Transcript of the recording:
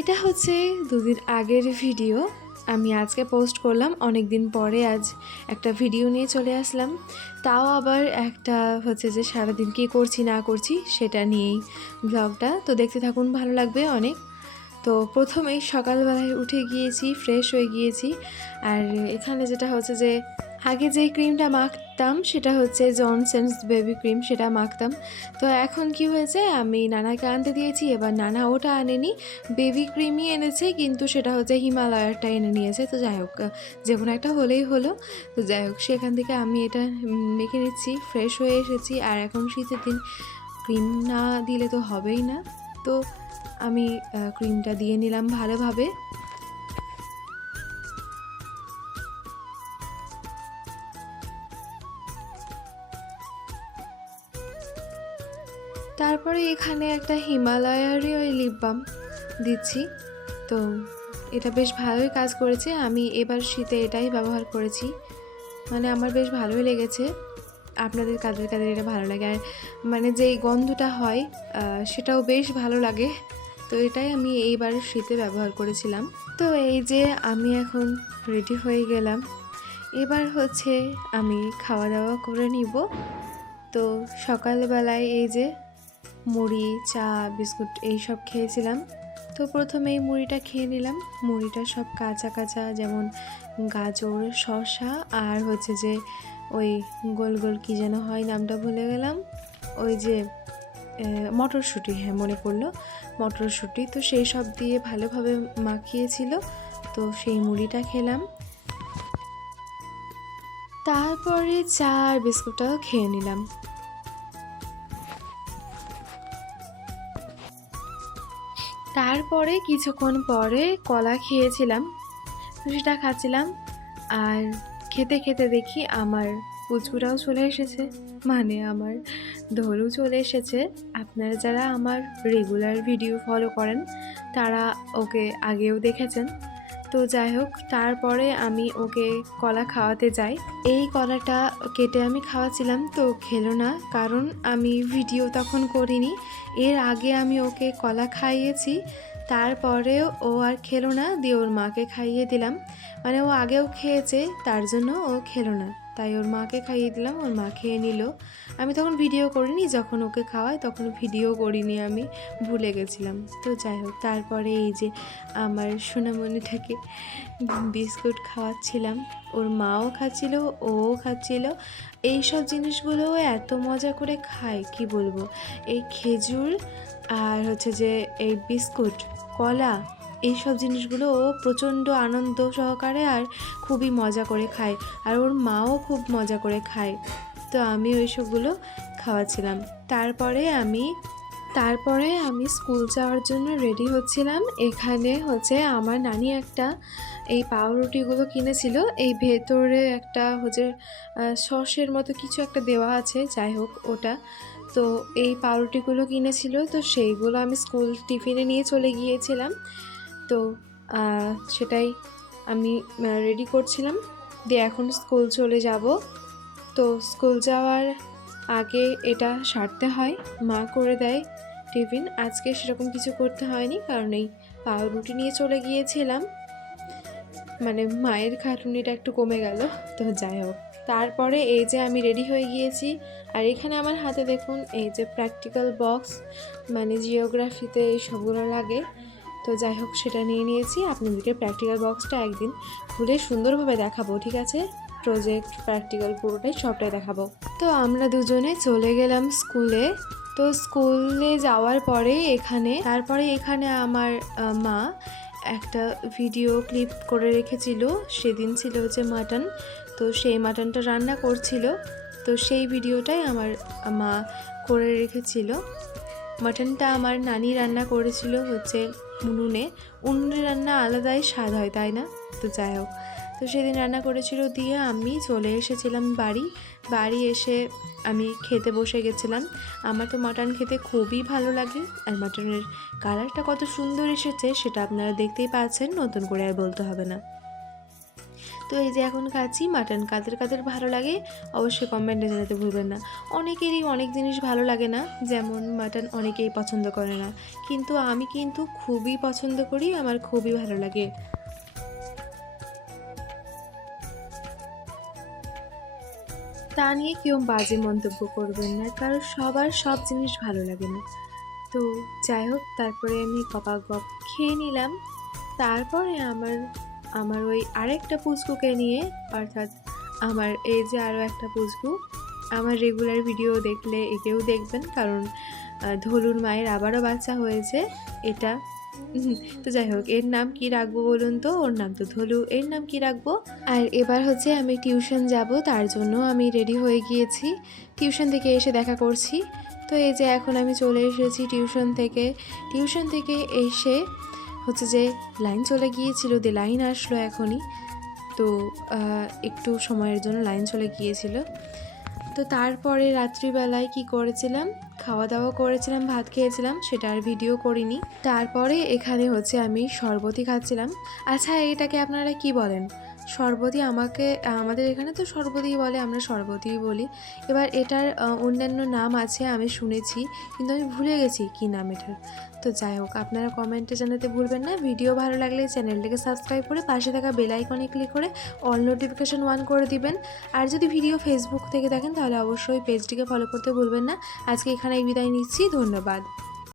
এটা হচ্ছে দুদিন আগের ভিডিও। আমি আজকে পোস্ট করলাম, অনেক দিন পরে আজ একটা ভিডিও নিয়ে চলে আসলাম। তাও আবার একটা হচ্ছে যে সারাদিন কী করছি না করছি সেটা নিয়েই ব্লগটা। তো দেখতে থাকুন, ভালো লাগবে অনেক। তো প্রথমেই সকালবেলায় উঠে গিয়েছি, ফ্রেশ হয়ে গিয়েছি। আর এখানে যেটা হচ্ছে যে আগে যেই ক্রিমটা মাখতাম সেটা হচ্ছে জনসন্স বেবি ক্রিম, সেটা মাখতাম। তো এখন কি হয়েছে, আমি নানাকে আনতে দিয়েছি, এবার নানা ওটা আনেনি, বেবি ক্রিমই এনেছে, কিন্তু সেটা হচ্ছে হিমালয়ারটা এনে নিয়েছে। তো যাই হোক, যে কোনো একটা হলেই হলো। তো যাই হোক, সেখান থেকে আমি এটা মেখে নিচ্ছি, ফ্রেশ হয়ে এসেছি। আর এখন শীতের দিন ক্রিম না দিলে তো হবেই না। তো আমি ক্রিমটা দিয়ে নিলাম ভালোভাবে। তারপরে এখানে একটা হিমালয়ারই ওই লিপ বাম দিচ্ছি। তো এটা বেশ ভালোই কাজ করেছে। আমি এবার শীতে এটাই ব্যবহার করেছি, মানে আমার বেশ ভালোই লেগেছে। আপনাদের কাদের কাদের এটা ভালো লাগে, আর মানে যেই গন্ধটা হয় সেটাও বেশ ভালো লাগে। তো এটাই আমি এইবার শীতে ব্যবহার করেছিলাম। তো এই যে আমি এখন রেডি হয়ে গেলাম, এবার হচ্ছে আমি খাওয়া দাওয়া করে নিব। তো সকালবেলায় এই যে মুড়ি, চা, বিস্কুট এইসব খেয়েছিলাম। তো প্রথমেই মুড়িটা খেয়ে নিলাম। মুড়িটা সব কাঁচা কাঁচা, যেমন গাজর, শসা, আর হচ্ছে যে ওই গোল গোল কী যেন হয়, নামটা ভুলে গেলাম, ওই যে মটরশুঁটি, হ্যাঁ মনে পড়লো, মটরশুঁটি। তো সেই সব দিয়ে ভালোভাবে মাখিয়েছিল। তো সেই মুড়িটা খেলাম। তারপরে চা আর বিস্কুটটাও খেয়ে নিলাম। তারপরে কিছুক্ষণ পরে কলা খেয়েছিলাম, সেটা খাচ্ছিলাম। আর খেতে খেতে দেখি আমার পুচকুটাও চলে এসেছে, মানে আমার ধরু চলে এসেছে। আপনারা যারা আমার রেগুলার ভিডিও ফলো করেন তারা ওকে আগেও দেখেছেন। তো যাই হোক, তারপরে আমি ওকে কলা খাওয়াতে যাই। এই কলাটা কেটে আমি খাওয়াচ্ছিলাম, তো খেলো না, কারণ আমি ভিডিও তখন করিনি। এর আগে আমি ওকে কলা খাইয়েছি, তারপরেও ও আর খেলো না, দিয়ে ওর মাকে খাইয়ে দিলাম। মানে ও আগেও খেয়েছে, তার জন্য ও খেলো না, তাই ওর মাকে খাইয়ে দিলাম, ওর মা খেয়ে নিল। আমি তখন ভিডিও করিনি, যখন ওকে খাওয়াই তখন ভিডিও করিনি, আমি ভুলে গেছিলাম। তো যাই হোক, তারপরে এই যে আমার সোনামণিটাকে বিস্কুট খাওয়াচ্ছিলাম, ওর মাও খাচ্ছিল, ওও খাচ্ছিল। এই সব জিনিসগুলো এত মজা করে খায় কি বলবো। এই খেজুর আর হচ্ছে যে এই বিস্কুট, কলা, এইসব জিনিসগুলো ও প্রচণ্ড আনন্দ সহকারে আর খুবই মজা করে খায়। আর ওর মাও খুব মজা করে খায়। তো আমি ওই সবগুলো খাওয়াচ্ছিলাম। তারপরে আমি স্কুল যাওয়ার জন্য রেডি হচ্ছিলাম। এখানে হচ্ছে আমার নানি একটা এই পাউরুটিগুলো কিনেছিল, এই ভেতরে একটা হচ্ছে সসের মতো কিছু একটা দেওয়া আছে, যাই হোক ওটা। তো এই পাউরুটিগুলো কিনেছিল, তো সেইগুলো আমি স্কুল টিফিনে নিয়ে চলে গিয়েছিলাম। তো সেটাই আমি রেডি করছিলাম, দিয়ে এখন স্কুল চলে যাব। তো স্কুল যাওয়ার আগে এটা সারতে হয়, মা করে দেয় টিফিন। আজকে সেরকম কিছু করতে হয়নি, কারণ এই পাউরুটি নিয়ে চলে গিয়েছিলাম, মানে মায়ের খাটুনিটা একটু কমে গেল। তো যাই হোক, তারপরে এই যে আমি রেডি হয়ে গিয়েছি। আর এখানে আমার হাতে দেখুন এই যে প্র্যাকটিক্যাল বক্স, মানে জিওগ্রাফিতে এই সবগুলো লাগে। তো যাই হোক, সেটা নিয়ে নিয়েছি। আপনাদেরকে প্র্যাকটিক্যাল বক্সটা একদিন খুলে সুন্দরভাবে দেখাবো, ঠিক আছে? প্রজেক্ট, প্র্যাকটিক্যাল, পুরোটাই সবটাই দেখাবো। তো আমরা দুজনে চলে গেলাম স্কুলে। তো স্কুলে যাওয়ার পরে তারপরে এখানে আমার মা একটা ভিডিও ক্লিপ করে রেখেছিল। সেদিন ছিল হচ্ছে মাটন, তো সেই মাটনটা রান্না করছিল। তো সেই ভিডিওটাই আমার মা করে রেখেছিল। মাটনটা আমার নানি রান্না করেছিল হচ্ছে উনুনে রান্না আলাদাই স্বাদ হয়, তাই না? তো যাই হোক, তো সেদিন রান্না করেছিল, দিয়ে আমি চলে এসেছিলাম বাড়ি এসে আমি খেতে বসে গেছিলাম। আমার তো মাটন খেতে খুবই ভালো লাগে, আর মাটনের কালারটা কত সুন্দর এসেছে সেটা আপনারা দেখতেই পাচ্ছেন, নতুন করে আর বলতে হবে না। তো এই যে এখন খাচ্ছি মাটন। কাদের কাদের ভালো লাগে অবশ্যই কমেন্টে জানাতে ভুলবেন না। অনেকেরই অনেক জিনিস ভালো লাগে না, যেমন মাটন অনেকেই পছন্দ করে না, কিন্তু আমি কিন্তু খুবই পছন্দ করি, আমার খুবই ভালো লাগে। তা নিয়ে কেউ বাজে মন্তব্য করবেন না, কারণ সবার সব জিনিস ভালো লাগে না। তো যাই হোক, তারপরে আমি গপাগপ খেয়ে নিলাম। তারপরে আমার আমার ওই আরেকটা পুচকুকে নিয়ে, অর্থাৎ আমার এই যে আরও একটা পুচকু, আমার রেগুলার ভিডিও দেখলে একেও দেখবেন, কারণ ধলুর মায়ের আবারও বাচ্চা হয়েছে এটা। তো যাই হোক, এর নাম কি রাখবো বলুন তো? ওর নাম তো ধলু, এর নাম কি রাখবো? আর এবার হচ্ছে আমি টিউশন যাব, তার জন্য আমি রেডি হয়ে গিয়েছি। টিউশন থেকে এসে দেখা করছি। তো এই যে এখন আমি চলে এসেছি টিউশন থেকে এসে হচ্ছে যে লাইন চলে গিয়েছিল, দিয়ে লাইন আসলো এখনই। তো একটু সময়ের জন্য লাইন চলে গিয়েছিল। তো তারপরে রাত্রিবেলায় কি করেছিলাম, খাওয়া দাওয়া করেছিলাম, ভাত খেয়েছিলাম, সেটা আর ভিডিও করিনি। তারপরে এখানে হচ্ছে আমি শরবতই খাচ্ছিলাম। আচ্ছা, এটাকে আপনারা কি বলেন? শরবতই আমাদের এখানে তো শরবতই বলে, আমরা শরবতই বলি। এবার এটার অন্যান্য নাম আছে আমি শুনেছি, কিন্তু আমি ভুলে গেছি কী নাম এটার। তো যাই হোক, আপনারা কমেন্টে জানাতে ভুলবেন না। ভিডিও ভালো লাগলে চ্যানেলটাকে সাবস্ক্রাইব করে পাশে থাকা বেল আইকনে ক্লিক করে অল নোটিফিকেশন অন করে দিবেন। আর যদি ভিডিও ফেসবুক থেকে দেখেন তাহলে অবশ্যই পেজটিকে ফলো করতে ভুলবেন না। আজকে এখানেই বিদায় নিচ্ছি, ধন্যবাদ।